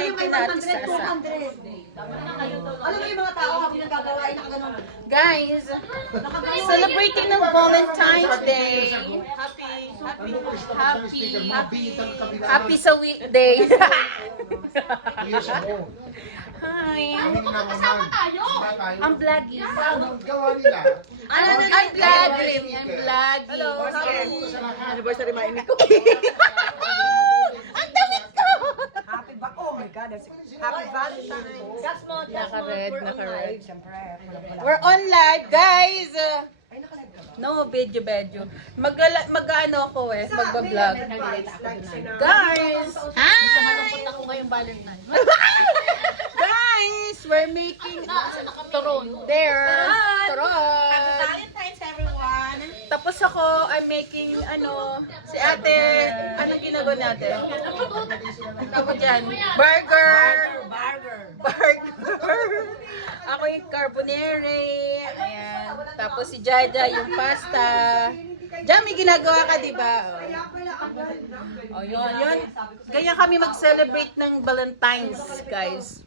yung may 100, 200. Alam mo yung mga tao habang nagagawain na ganun. Guys, celebrating ng Valentine's Day. Happy sa weekday. Hi. I'm vlogging. I'm vlogging. I'm vlogging. Hello, happy Anniversary mainit ko. Ang damit ko! Happy ba? Oh my God. Happy Valentine's. Naka-red, naka-red. Siyempre. We're on live, guys! No, video. Mag-ano ako magbablog. Guys! Hi! Ako ngayong Valentine. Guys! We're making turon. There. Turon. Valentine's, everyone. Tapos ako, I'm making, si ate, anong ginagawa natin? Ako dyan, burger. Ako yung carbonere. Ayan. Tapos si Jaja, yung pasta. Diyan, may ginagawa ka, di ba? Oh, yun. Ganyan kami mag-celebrate ng Valentine's, guys.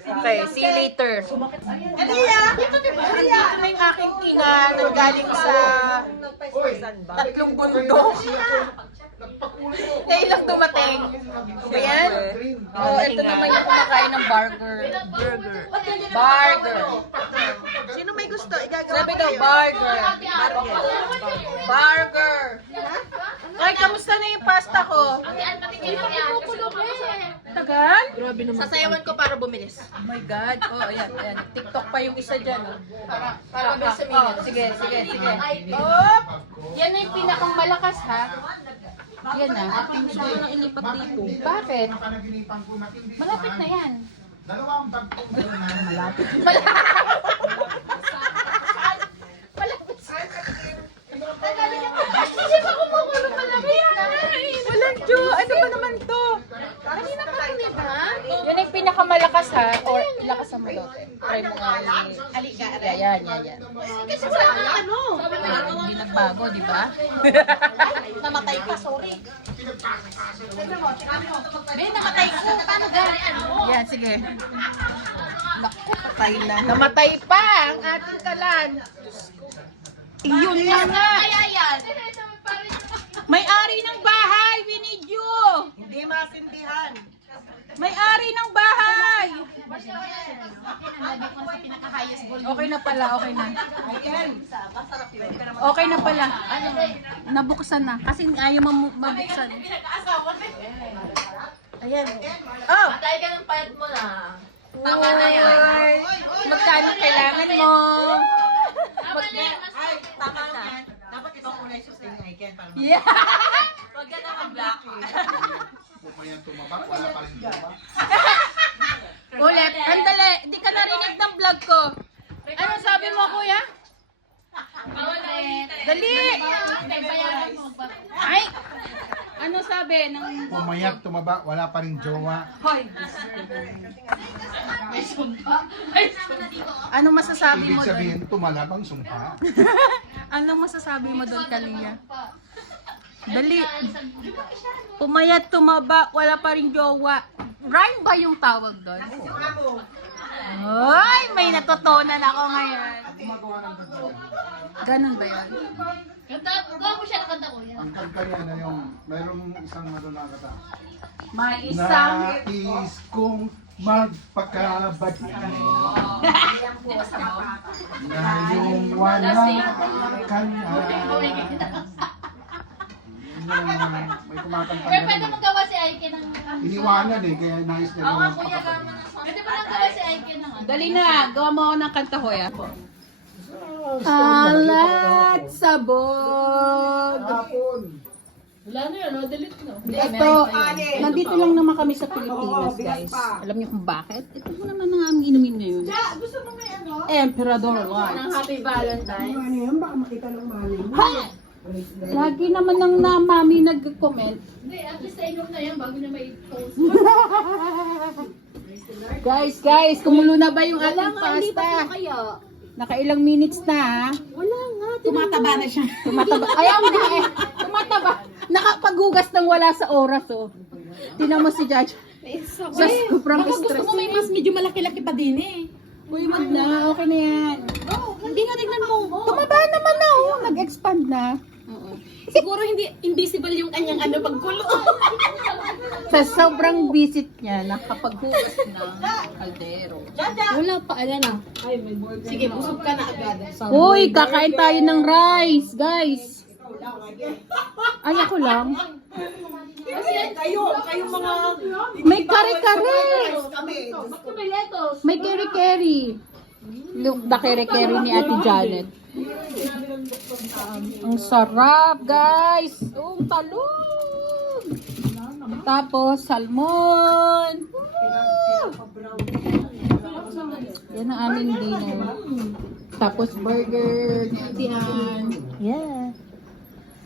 Okay, see you later. Aliyah! Aliyah! Ito na yung aking ina nang galing sa tatlong bundok. Kaya lang dumating. Ayan. Oh, ito naman yung kumakain ng burger. Burger. Sino may gusto? Igagawa Sabi daw, burger. Burger. Ay, kamusta na yung pasta ko? Tagal? Grabe naman. Sasayawan ko para bumilis. Oh my God. Oh, ayan. TikTok pa yung isa dyan. Oh. Para mabilis sa minutes. Sige. Op! Yan na yung pinakang malakas, ha? Yan na. Gusto ko nang ilipat dito. Bakit? Malapit na yan. Dalawang bagtong malapit. Hindi pa kumukulo malapit. Walang Diyo. Ano ba naman to? Kanina pa rin, ba? Yan yung pinakamalakas, ha? Or lakasan mo daw. Try mo nga. Halika. Yan. Kasi sa ano? Hindi nagbago, di ba? Namatay ka, sorry. May namatay ka. Paano gari ano? Yan, sige. Naku, patay na. Namatay pa ang ating kalan. Iyon na nga. Kaya yan. May-ari ng bahay, we need you. Hindi masindihan. May-ari ng bahay. Okay na pala, okay na. Okay na pala. Nabuksan na. Kasi ayaw mabuksan. Ayan. Oh! Patay ka ng payat mo na. Tama na yan. Magkano kailangan mo? Ay, tama na. Dapat ikaw kulay sustain na iken para Yeah! Huwag ka na mag-black. Kung yan tumaba, wala pa rin tumaba. Ulit, andali. Hindi ka narinig ng vlog ko. Ano sabi mo, kuya? Dali! Ay! Ano sabi ng... Pumayat, tumaba, wala pa rin jowa. Hoy! Anong masasabi Ibig mo doon? sabihin, tumalabang sumpa. Anong masasabi mo doon, Kalia? Dali! Pumayat, tumaba, wala pa rin jowa. Rhyme ba yung tawag doon? Ay, may natutunan ako ngayon. Gumagawa ng dagdagan. Ganun ba yun? Gawa mo siya ng kanta ko. Ang kanta niya na yung, mayroong isang nakata. May isang... Nais kong magpakabati ngayong wala ka na. May kumakanta Pero pwede na. mo gawa si Aike ng... Iniwanan kaya nais niya naman magpakabati. Pwede mo nang gawa si Aike ng... Dali na, gawa mo ako ng kanta, Hoya. Alat sabog. Hapon. Ito, nandito lang naman kami sa Pilipinas, guys. Alam niyo kung bakit? Ito mo naman ang aming inumin ngayon. Gusto mo may ano? Emperador Light. Ng Happy Valentine. ano yan, baka makita ng mami. Lagi naman ng na mami nag-comment. Hindi, at least sa inom na yan bago niya may post. Guys, kumulo na ba yung ating Hindi pa pasta? po kaya. Nakailang minutes na, ha? Wala nga. Tumataba na siya. Tumataba. Ayan nga eh. Tumataba. Nakapaghugas ng wala sa oras, oh. Tinan mo si Judge. Sobrang Baka gusto stress. mo may mas medyo malaki-laki pa din eh. Uy, wag na. Okay na yan. Hindi nga, tignan mo. Tumaba naman na, oh. Nag-expand na. Siguro hindi invisible yung kanyang ano pagkulo. Sa sobrang visit niya, nakapaghugas ng kaldero. Wala pa, ayan na. Sige, busog ka na agad. Uy, kakain tayo ng rice, guys. Ay, ako lang. Kayo mga... May kare-kare. Kami. May keri-keri. Look, the keri-keri ni Ate Janet. Ang sarap, guys. Oh, talong. Tapos, salmon. Yan ang aming dinner. Tapos, burger ni Ate Ann. Yeah.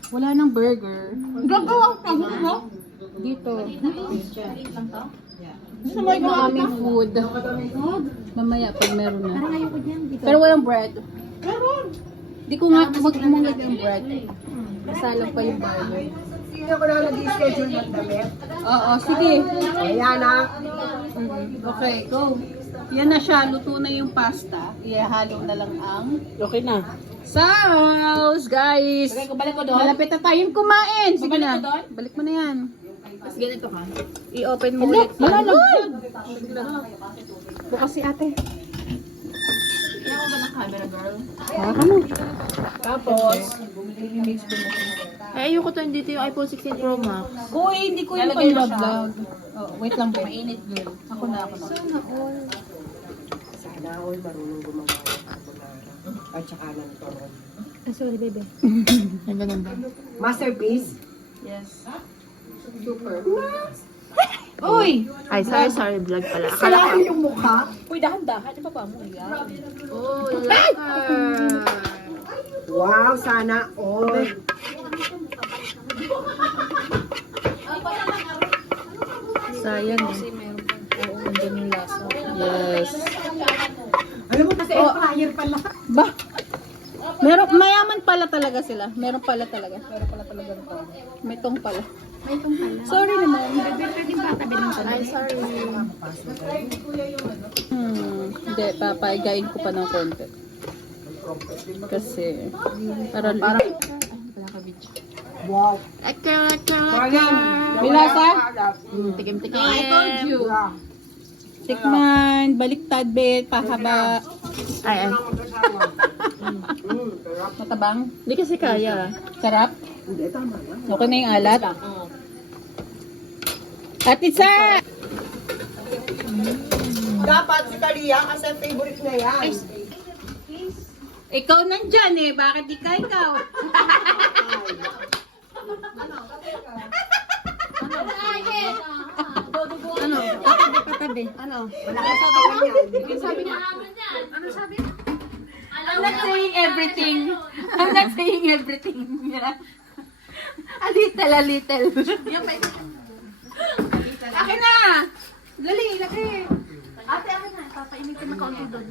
Wala nang burger. Gagawang tagot mo? Dito. Gusto mo yung aming food. Mamaya pag meron na. Pero walang bread. Di ko nga magmungad yung bread. Kasalang pa yung burger. Sino ko na nag-schedule ng damit? Oo, sige. Ayan na. Okay, go. Yan na siya. Luto na yung pasta. Ihalo na lang ang Okay na. sauce, guys. Okay, balik ko doon. Malapit na tayong kumain. Sige Babalik na. ko doon? Balik mo na yan. Tapos ganito ka. I-open mo ulit. Malalaglag. Bukas si ate. Kaya ko ba ng camera, girl? Ano? Tapos, ayoko to, hindi yung iPhone 16 Pro Max. Uy, hindi ko yung Lalagay mo siya. pang-vlog. Oh, wait lang, babe. Mainit, girl. Ako na. Sana all marunong gumawa ng carbonara. At saka ng toron. Sorry, baby. Ang ganun ba? Masterpiece? Yes. Super. Uy! Ay, sorry, vlog pala. Kala yung mukha? Uy, dahan-dahan. Ano ba mo yan? Oh, lekker! Wow, sana all. Sayang eh. Oo, andun yung lasa. Yes. Alam mo kasi air fryer pala. Ba? Meron, mayaman pala talaga sila. Meron pala talaga. Meron pala talaga. May tong pala. May tong pala. Sorry naman. Ay, sorry. Hindi, papaigain ko pa ng konti. Kasi, para Wow. may lasa? Tikim-tikim. Tikman, baliktad, be, pahaba. Ay. Matabang? Hindi kasi kaya. Sarap? Hindi, tama lang. Okay na yung alat? At isa! Dapat si Kalia kasi favorite na yan. Ikaw nandyan eh, bakit di ka ikaw? Ano? Patabi. Ano? Wala ka sa akin yan. I'm not saying everything. I'm not saying everything. A little. Akin na! Dali, laki. Ate, akin na. Papainitin na kaunti doon.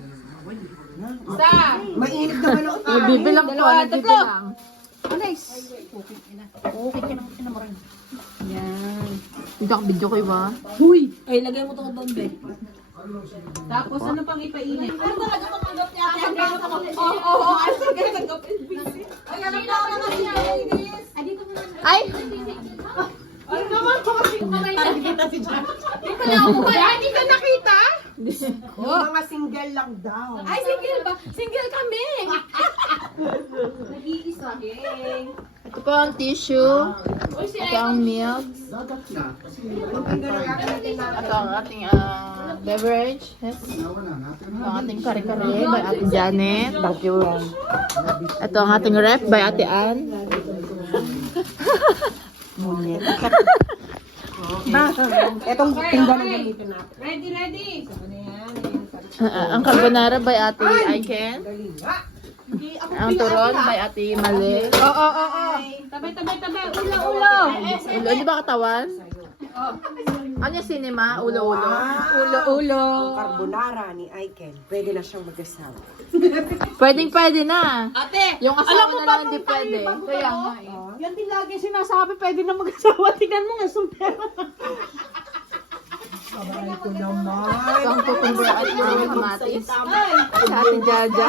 Isa. Mainit naman ang kain. Nagbibilang po, Dalawa, nagbibilang. Oh, nice. Okay ka na mo rin. Yan. Hindi ako video ko iba. Huy! Ay, lagay mo ito doon, be. Tapos, ano pang ipainit? Ano talaga matanggap niya? Oo, ano talaga tanggap? Ay, alam na ako na siya. Ay! Ay, naman ko kasi nakikita si John. Hindi ka nakita? Yung mga single lang daw. Ay, single ba? Single kami! Nag-iisa. Ito po ang tissue. Ito ang milk. Dapat na. Kasi Ito ang ating beverage. Yes. nawa na natin. Ito ang ating kare-kare by Ate Janet. Ito ang ating rep by Ate Ann. Etong tinggan na ganito natin. Ready. Ang carbonara by Ate Aiken. Ang turon by Ate Mali. Oo. Tabay. Ulo. Ulo, di ba katawan? Ano yung cinema? Ulo-ulo. Ulo. Carbonara ni Aiken. Pwede na siyang mag-asawa. Pwede na. Ate, Yung asawa na lang hindi pwede. Kaya nga eh. Yan din lagi sinasabi, pwede na mag-asawa. Tingnan mo nga, sumpera. Aray ko naman. Ito ang cucumber at ang kamatis. Sa Ate Jaja.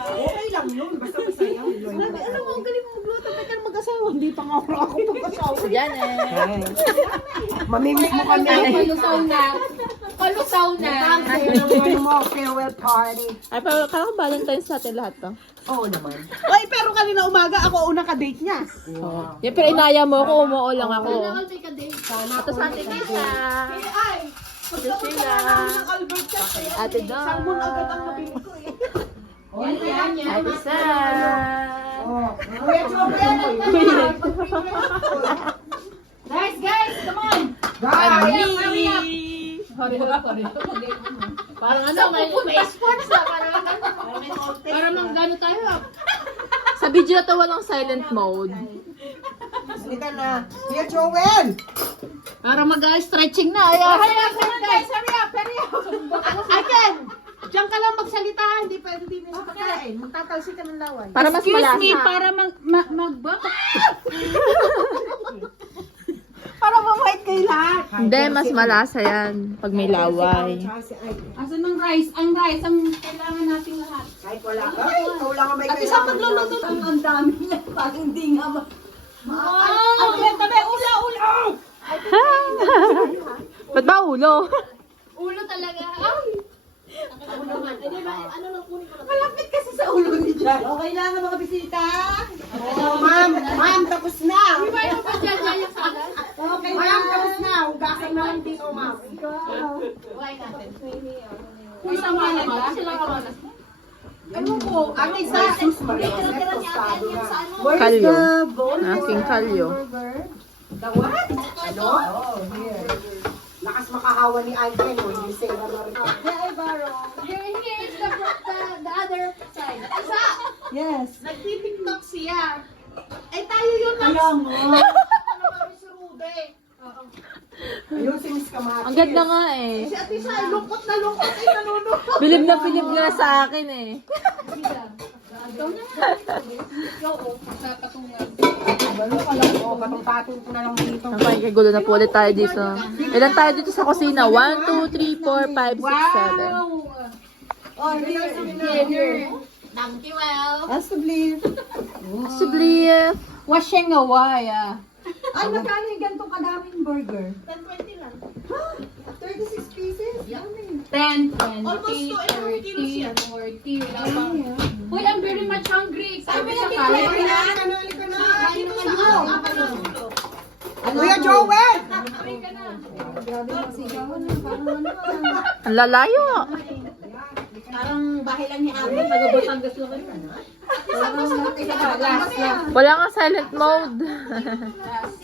Okay lang yun. Basta masaya. Alam mo, ang galing mo magluto. Teka na mag-asawa. Hindi pa nga ako mag-asawa. Si Janet. Mamimiss mo kami. Palusaw na. Palusaw na. Ano mo, farewell party. Ay, pero kala ko Valentine's natin lahat to. Oo naman. Ay, pero kanina umaga, ako unang ka-date niya. Yan, pero inaya mo ako, umuo lang ako. Ito sa Ate Lisa. Ay, Priscilla. Albert kasi. Ate Dawn. Salmon agad ang nabili ko eh. Ate Sam. Kuya Joel. Guys, come on. Parang ano, may sports na. Parang gano tayo. Sa video na to walang silent mode. Halika na. Kuya Joel. Parang mag-stretching na. Ay, Hurry up, guys. Hurry up. Again. Diyan ka lang magsalita. Hindi pwede din sa pagkain. Magtatalsi ka ng laway. Para mas malasa. excuse me, para mag-bak. Para mamahit kayo lahat. Hindi, mas malasa yan pag may laway. Asan ang rice? Ang rice, ang kailangan nating lahat. Kahit wala. Ay, wala ka may At isang magluluto. Ang dami niya. Parang hindi nga ba. Wow! Ang tabi, ula. Ba't ba ulo? Ulo talaga. Ay! Malapit kasi sa ulo ni Jan. Okay lang ang mga bisita. Oh, ma'am, tapos na. Paano ba dyan yung salad? Okay Ma'am, tapos na. Hugasan na lang dito, ma'am. Buhay natin. Isang malas ba? Sila ka malas mo? Ano po? Ang isa, sus, Maria, tostado na. Kalyo. Aking kalyo. The what? Ano? Oh, here. Lakas makahawa ni Alvin, hindi sila Maria. Here is the other side. Isa! Yes. Nagtitiktok siya. Eh tayo yun lang. Kaya nga. Ano kami si Rude? Ayun, si Miss Kamatis. Ang ganda nga eh. Si Ate Sai, lungkot na lungkot ay nanonood. Bilib nga sa akin eh. Ikaw na. Ikaw o. Sa patungan. Oh, patong-patong ko na lang dito. Ang pakikagulo na po ulit tayo dito. Ilan tayo dito sa kusina? 1, 2, 3, 4, 5, 6, 7. Oh, here. Thank you, well. Possibly. Possibly. Washing away, Ay, magkano yung ganitong kadaming burger? 10-20 lang. 36 pieces? Yummy. 10, 20, Almost 2.5 kilos yan. 40, 40. Uy, I'm very much hungry. Sabi sa Halika kaya. na. Dito sa Kuya Joel! Ang lalayo. Parang bahay lang ni Ate. Taga-Batangas lang kayo. Wala nga silent mode.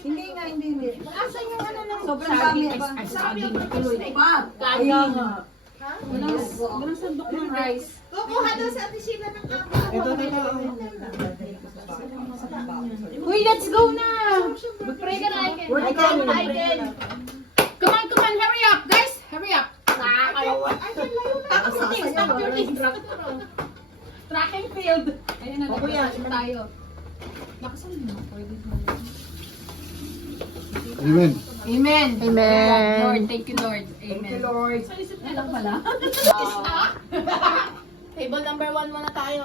Hindi. Asan yung ano lang? Sobrang dami. Sabi ang patuloy. Kaya nga. Walang sandok ng rice. Kukuha daw sa Ate Sheila ng ama. Ito. Uy, let's go na! Mag-pray ka na, Aiken. Come on, hurry up, guys! Hurry up! Stop your things. Tracking field. Ayun na, nag-start tayo. Lakasan mo. Amen. Amen. Amen. Lord, thank you, Lord. Thank Amen. you, Lord. Sa isip na lang pala. Table number 1 muna tayo,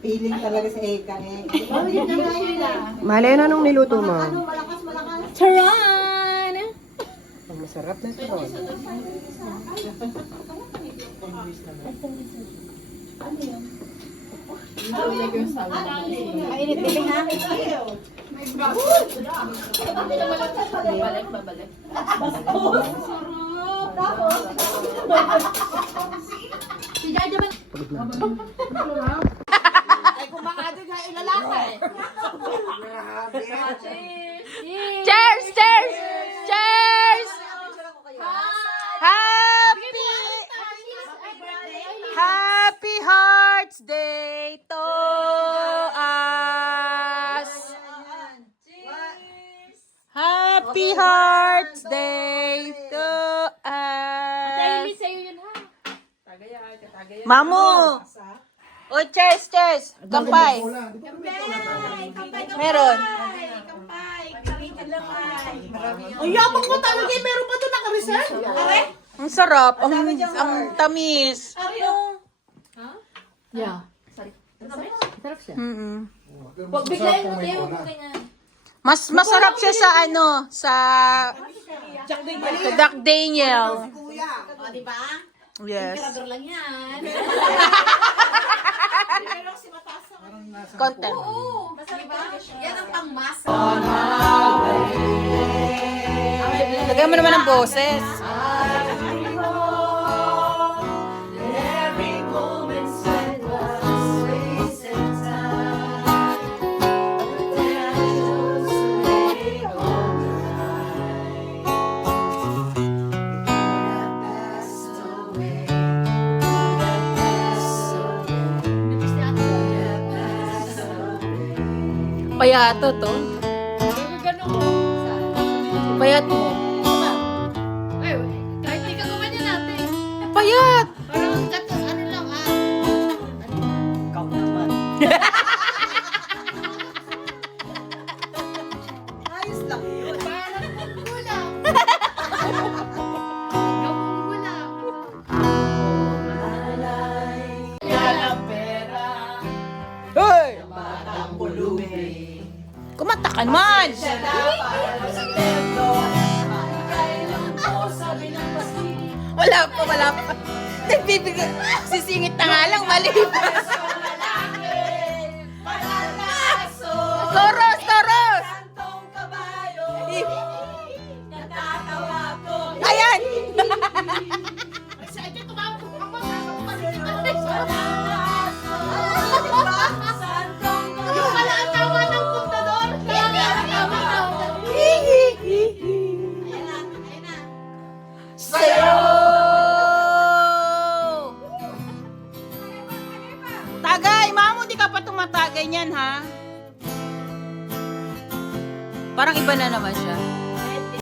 Feeling talaga sa Eka eh. Sheila. Malay na nung niluto mo. Malakas. Charan! Ang masarap na ito. Mainit din ha? Babalik. Si Jaja ba? Ay, kumakagod nga yung lalaki. Cheers! Cheers! Cheers! Happy Hearts Day to us! Happy Hearts Day to us! Sa'yo yun, ha? Mamu! O, cheers, cheers! Kampay! Meron. Ang yabang mo talaga, eh. Meron pa doon naka-reserve. Ang sarap. Ang tamis. Yeah. Sarap siya. Mm-mm. Wag biglayin mo tayo. Masarap siya sa sa Jack Daniel. O, diba? Yes. lang yan. Content. Yan ang pangmasa. Lagyan mo naman ng boses. Payato to. Payat mo. Ay, kahit di ka gumanyan natin. Payat! Parang kato, ano lang Ayos lang yun. Parang kulang. Kulang. Hoy! Kumanta ka man! Wala pa. Nagbibigay. Sisingit na nga lang, malipas. Toros! Ayan! Yung pala ang tawa ng puntador. Sayo! Tagay! Mamo, di ka pa tumatagay niyan, ha? Parang iba na naman siya.